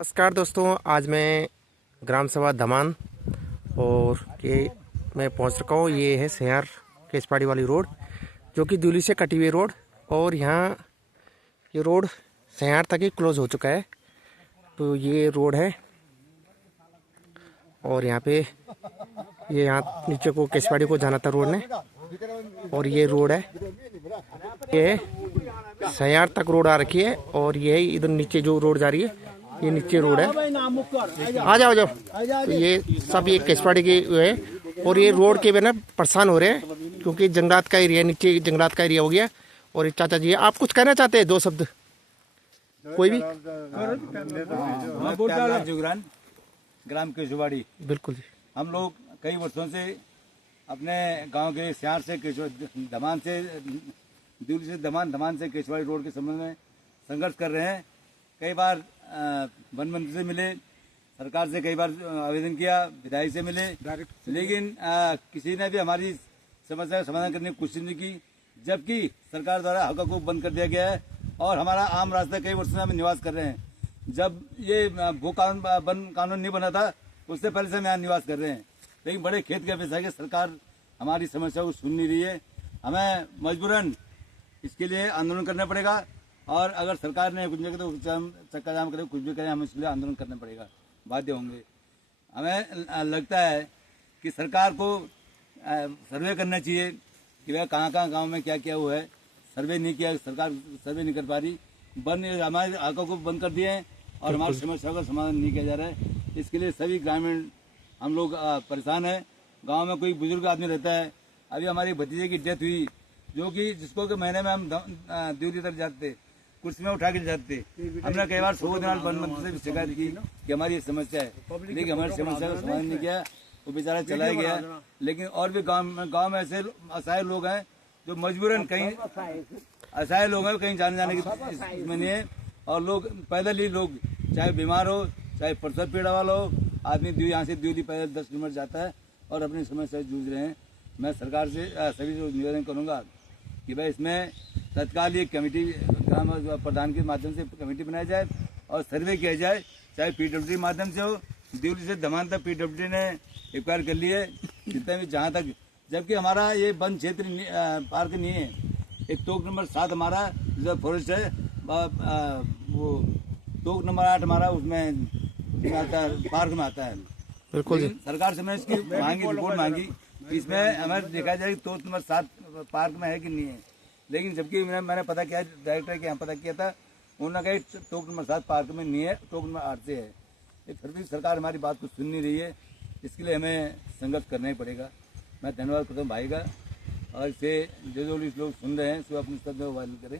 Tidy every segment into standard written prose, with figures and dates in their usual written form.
नमस्कार दोस्तों, आज मैं ग्राम सभा धमान और के मैं पहुंच रखा हूँ। ये है सयार केसपाड़ी वाली रोड, जो कि दिल्ली से कटी हुई रोड। और यहाँ ये रोड सयार तक ही क्लोज हो चुका है। तो ये रोड है और यहाँ पे ये यहाँ नीचे को केसपाड़ी को जाना था रोड ने। और ये रोड है, ये सयार तक रोड आ रखी है। और ये इधर नीचे जो रोड जा रही है, ये नीचे रोड है। आ जाओ जाओ। तो ये सब ये केसपाड़ी की है। और ये रोड के बिना परेशान हो रहे हैं, क्योंकि जंगलात का एरिया, नीचे जंगलात का एरिया हो गया। और ये चाचा जी, आप कुछ कहना चाहते हैं? दो शब्द कोई भी। जुगरान ग्राम केसुवाड़ी। बिल्कुल जी। हम लोग कई वर्षों से अपने गांव के सयार से धमान से दिल्ली से धमान से केसवाड़ी रोड के संबंध में संघर्ष कर रहे हैं। कई बार वन मंत्री से मिले, सरकार से कई बार आवेदन किया, विधायक से मिले, लेकिन किसी ने भी हमारी समस्या का समाधान करने की कोशिश नहीं की। जबकि सरकार द्वारा हक्का को बंद कर दिया गया है और हमारा आम रास्ता कई वर्षों से हम निवास कर रहे हैं। जब ये भू कानून नहीं बना था, उससे पहले से हम यहाँ निवास कर रहे हैं। लेकिन बड़े खेत के अपेक्षा के सरकार हमारी समस्या को सुन नहीं रही है। हमें मजबूरन इसके लिए आंदोलन करना पड़ेगा। और अगर सरकार ने कुछ नहीं किया तो चक्का जाम करे, कुछ भी करें, हमें इसके लिए आंदोलन करना पड़ेगा, बाध्य होंगे। हमें लगता है कि सरकार को सर्वे करना चाहिए कि वह कहाँ गांव में क्या क्या हुआ है। सर्वे नहीं किया, सरकार सर्वे नहीं कर पा रही। हमारे आंखों को बंद कर दिए हैं और हमारी समस्या का समाधान नहीं किया जा रहा है। इसके लिए सभी ग्रामीण हम लोग परेशान हैं। गांव में कोई बुजुर्ग आदमी रहता है, अभी हमारी भतीजे की डेथ हुई, जो कि जिसको के महीने में हम दिल्ली तक जाते, कुर्सी में उठा के जाते। हमने कई बार 100 दिन वन मंत्री से भी शिकायत की कि हमारी ये समस्या है, लेकिन हमारी समस्या का समाधान नहीं किया। वो बेचारा चला गया। लेकिन और भी गांव में ऐसे असहाय लोग हैं जो मजबूरन कहीं असहाय लोग हैं, कहीं जाने की इसमें नहीं है। और लोग पैदल ही, लोग चाहे बीमार हो, चाहे प्रसव पीड़ा वाला हो, आदमी यहाँ से दिल्ली पैदल 10 किलोमीटर जाता है और अपनी समस्या से जूझ रहे हैं। मैं सरकार से सभी से निवेदन करूँगा कि भाई इसमें तत्काल ये कमेटी, ग्राम प्रधान के माध्यम से कमेटी बनाई जाए और सर्वे किया जाए, चाहे पीडब्ल्यूडी माध्यम से हो। दिल्ली से धमान तक पीडब्ल्यूडी ने एक्वायर कर लिए जितने भी जहाँ तक। जबकि हमारा ये वन क्षेत्र पार्क नहीं है। एक टोक नंबर 7 हमारा रिजर्व फॉरेस्ट है, वो टोक नंबर 8 हमारा उसमें आता है, पार्क में आता है। बिल्कुल जी। सरकार से मैंने इसकी रिपोर्ट मांगी, इसमें हमें देखा जाए कि टोक नंबर 7 पार्क में है कि नहीं है। लेकिन जबकि मैंने पता किया, डायरेक्टर के यहाँ पता किया था, उन्होंने कहा टोक नंबर 7 पार्क में नहीं है, टोक नंबर 8 से है। फिर भी सरकार हमारी बात को सुन नहीं रही है। इसके लिए हमें संघर्ष करना ही पड़ेगा। मैं धन्यवाद करता हूँ भाई का। और इसे जो लोग सुन रहे हैं, सो अपने स्तर में वायरल करें।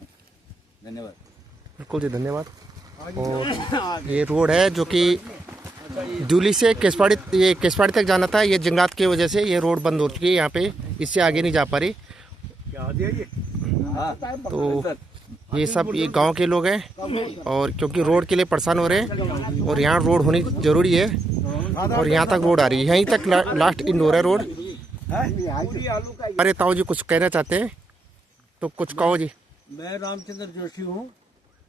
धन्यवाद। बिल्कुल जी, धन्यवाद। और ये रोड है जो कि दिल्ली से केसपाड़ी, ये केसपाड़ी तक जाना था। ये जंगलात की वजह से ये रोड बंद हो चुकी है। यहाँ पे इससे आगे नहीं जा पा रही। तो ये सब ये गांव के लोग हैं, और क्योंकि रोड के लिए परेशान हो रहे हैं और यहाँ रोड होनी जरूरी है। और यहाँ तक रोड आ रही है, यहीं तक लास्ट इंड हो रहा है रोड। अरे ताऊ जी कुछ कहना चाहते हैं तो कुछ कहो जी। मैं रामचंद्र जोशी हूँ।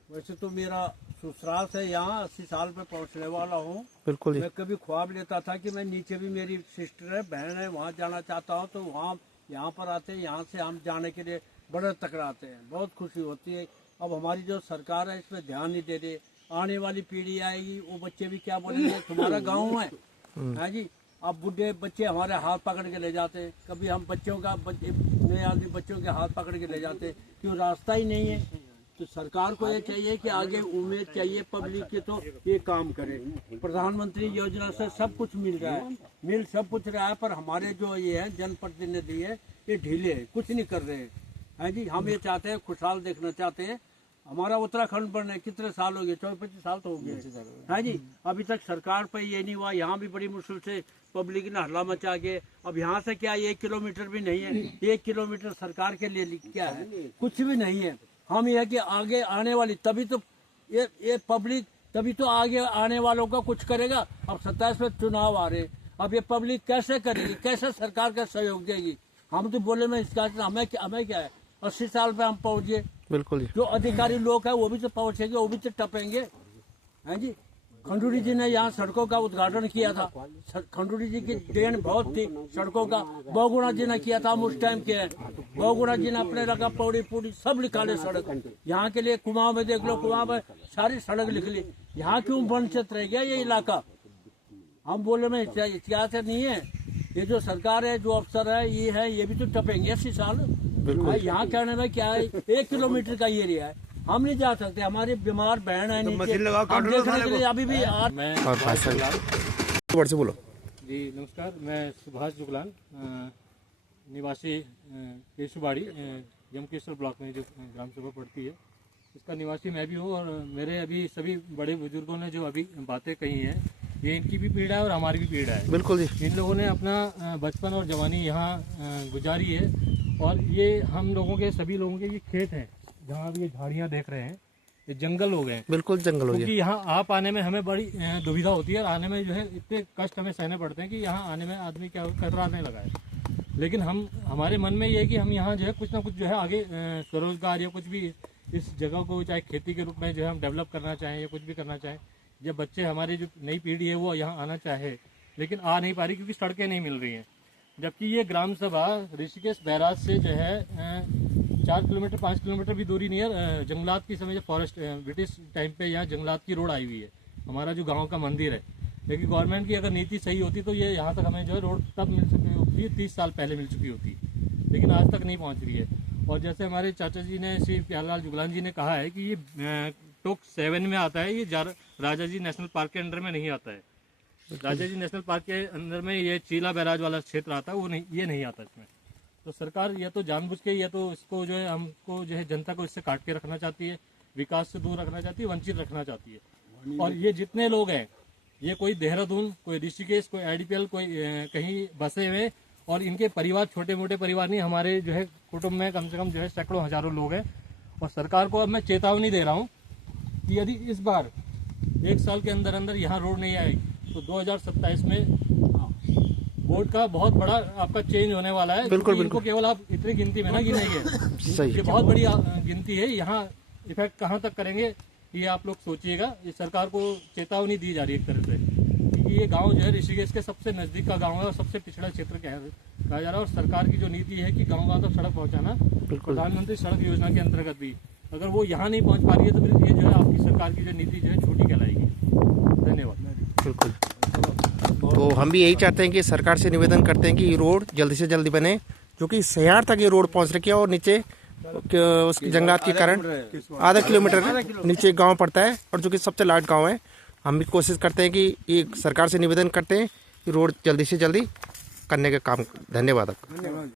वैसे तो मेरा ससुराल से यहाँ 80 साल पे पहुँचने वाला हूँ। बिल्कुल जी। मैं कभी ख्वाब लेता था कि मैं नीचे भी, मेरी सिस्टर है, बहन है, वहाँ जाना चाहता हूँ, तो वहाँ यहाँ पर आते हैं। यहाँ से हम जाने के लिए बड़े तकराते हैं, बहुत खुशी होती है। अब हमारी जो सरकार है इसमें ध्यान नहीं दे रही। आने वाली पीढ़ी आएगी, वो बच्चे भी क्या बोलेंगे, तुम्हारा गाँव है जी। अब बुढ़े बच्चे हमारे हाथ पकड़ के ले जाते हैं। कभी हम बच्चों का नए आदमी बच्चों के हाथ पकड़ के ले जाते हैं, क्यों रास्ता ही नहीं है। तो सरकार को ये चाहिए कि आगे उम्मीद चाहिए पब्लिक की, तो ये काम करे। प्रधानमंत्री योजना से सब कुछ मिल रहा है, सब कुछ रहा है, पर हमारे जो ये है जनप्रतिनिधि है, ये ढीले है, कुछ नहीं कर रहे हैं जी। हम ये चाहते हैं, खुशहाल देखना चाहते हैं। हमारा उत्तराखंड बनने कितने साल हो गए, 24-25 साल तो हो गए है जी। अभी तक सरकार पे ये नहीं हुआ। यहाँ भी बड़ी मुश्किल से पब्लिक ने हल्ला मचा के, अब यहाँ से क्या 1 किलोमीटर भी नहीं है। 1 किलोमीटर सरकार के लिए क्या है, कुछ भी नहीं है। हम यह कि आगे आने वाली, तभी तो ये पब्लिक, तभी तो आगे आने वालों का कुछ करेगा। अब 27 में चुनाव आ रहे, अब ये पब्लिक कैसे करेगी, कैसे सरकार का सहयोग देगी। हम तो बोले में इसका हमें क्या है, 80 साल पे हम पहुंचे। बिल्कुल जी। जो अधिकारी लोग हैं वो भी तो पहुंचेंगे, वो भी तो टपेंगे हैं जी। खंडूरी जी ने यहाँ सड़कों का उद्घाटन किया था। खंडूरी जी की देन बहुत थी सड़कों का। बहुगुणा जी ने किया था, हम उस टाइम के हैं। बहुगुणा जी ने अपने रखा पौड़ी पूड़ी सब निकाले सड़क यहाँ के लिए। कुमाऊं में देख लो, कुमाऊं में सारी सड़क निकली। यहाँ क्यों वंचित रह गया ये इलाका? हम बोले में इतिहास नहीं है। ये जो सरकार है, जो अफसर है, ये भी तो टपेंगे 80 साल। यहाँ कहने में क्या है, 1 किलोमीटर का एरिया है, हम नहीं जा सकते। हमारी बीमार बहन है नीचे, हम देखने के लिए अभी भी मैं और भाषा वर्ड से बोलो। जी नमस्कार, मैं सुभाष जुगलान, निवासी केशुबाड़ी, यमकेश्वर ब्लॉक में जो ग्राम सभा पड़ती है, इसका निवासी मैं भी हूँ। और मेरे अभी सभी बड़े बुजुर्गों ने जो अभी बातें कही हैं, ये इनकी भी पीड़ा है और हमारी भी पीड़ा है। बिल्कुल जी। इन लोगों ने अपना बचपन और जवानी यहाँ गुजारी है। और ये हम लोगों के, सभी लोगों के ये खेत हैं, जहाँ अभी ये झाड़ियाँ देख रहे हैं, ये जंगल हो गए। बिल्कुल जंगल हो क्योंकि गया। यहाँ आप आने में हमें बड़ी दुविधा होती है और आने में जो है इतने कष्ट हमें सहने पड़ते हैं कि यहाँ आने में आदमी क्या कतराने लगा है। लेकिन हमारे मन में ये है कि हम यहाँ जो है कुछ ना कुछ जो है आगे स्वरोजगार या कुछ भी इस जगह को चाहे खेती के रूप में जो है हम डेवलप करना चाहें या कुछ भी करना चाहें। जब बच्चे, हमारी जो नई पीढ़ी है वो यहाँ आना चाहे, लेकिन आ नहीं पा रही क्योंकि सड़कें नहीं मिल रही हैं। जबकि ये ग्राम सभा ऋषिकेश बैराज से जो है 4 किलोमीटर 5 किलोमीटर भी दूरी नहीं है। जंगलात की समय, फॉरेस्ट ब्रिटिश टाइम पे यहाँ जंगलात की रोड आई हुई है, हमारा जो गांव का मंदिर है। लेकिन गवर्नमेंट की अगर नीति सही होती तो ये यहाँ तक हमें जो है रोड तब मिल चुकी होती है, 30 साल पहले मिल चुकी होती, लेकिन आज तक नहीं पहुँच रही है। और जैसे हमारे चाचा जी ने, श्री प्यारेलाल जुगलान जी ने कहा है कि ये टोक 7 में आता है, ये राजा जी नेशनल पार्क के अंडर में नहीं आता है। राजा जी नेशनल पार्क के अंदर में ये चीला बैराज वाला क्षेत्र आता है, वो नहीं, ये नहीं आता इसमें। तो सरकार या तो जानबूझ के या तो इसको जो है हमको जो है जनता को इससे काट के रखना चाहती है, विकास से दूर रखना चाहती है, वंचित रखना चाहती है। और ये जितने लोग हैं, ये कोई देहरादून, कोई ऋषिकेश, कोई IDPL, कोई कहीं बसे हुए, और इनके परिवार छोटे मोटे परिवार नहीं, हमारे जो है कुटुंब में कम से कम जो है सैकड़ों हजारों लोग हैं। और सरकार को अब मैं चेतावनी दे रहा हूँ कि यदि इस बार 1 साल के अंदर अंदर यहाँ रोड नहीं आएगी तो 2027 में वोट का बहुत बड़ा आपका चेंज होने वाला है। बिल्कुल, इनको केवल आप इतनी गिनती में ना गिनेंगे, सही। ये बहुत बड़ी गिनती है। यहाँ इफेक्ट कहाँ तक करेंगे ये आप लोग सोचिएगा। ये सरकार को चेतावनी दी जा रही है एक तरह से, क्योंकि ये गांव जो है ऋषिकेश के सबसे नजदीक का गांव है और सबसे पिछड़ा क्षेत्र कहा जा रहा है। और सरकार की जो नीति है कि गाँव तक सड़क पहुँचाना, प्रधानमंत्री सड़क योजना के अंतर्गत भी, अगर वो यहाँ नहीं पहुँच पा रही है तो फिर ये जो है आपकी सरकार की जो नीति जो है झूठी कहलाएगी। धन्यवाद। बिल्कुल। तो हम भी यही चाहते हैं कि सरकार से निवेदन करते हैं कि ये रोड जल्दी से जल्दी बने, क्योंकि सयार तक ये रोड पहुंच रखी है और नीचे उसकी जंगलात के कारण आधा किलोमीटर नीचे गांव पड़ता है, और जो कि सबसे लार्ज गांव है। हम भी कोशिश करते हैं कि ये सरकार से निवेदन करते हैं कि रोड जल्दी से जल्दी करने का काम। धन्यवाद आपका।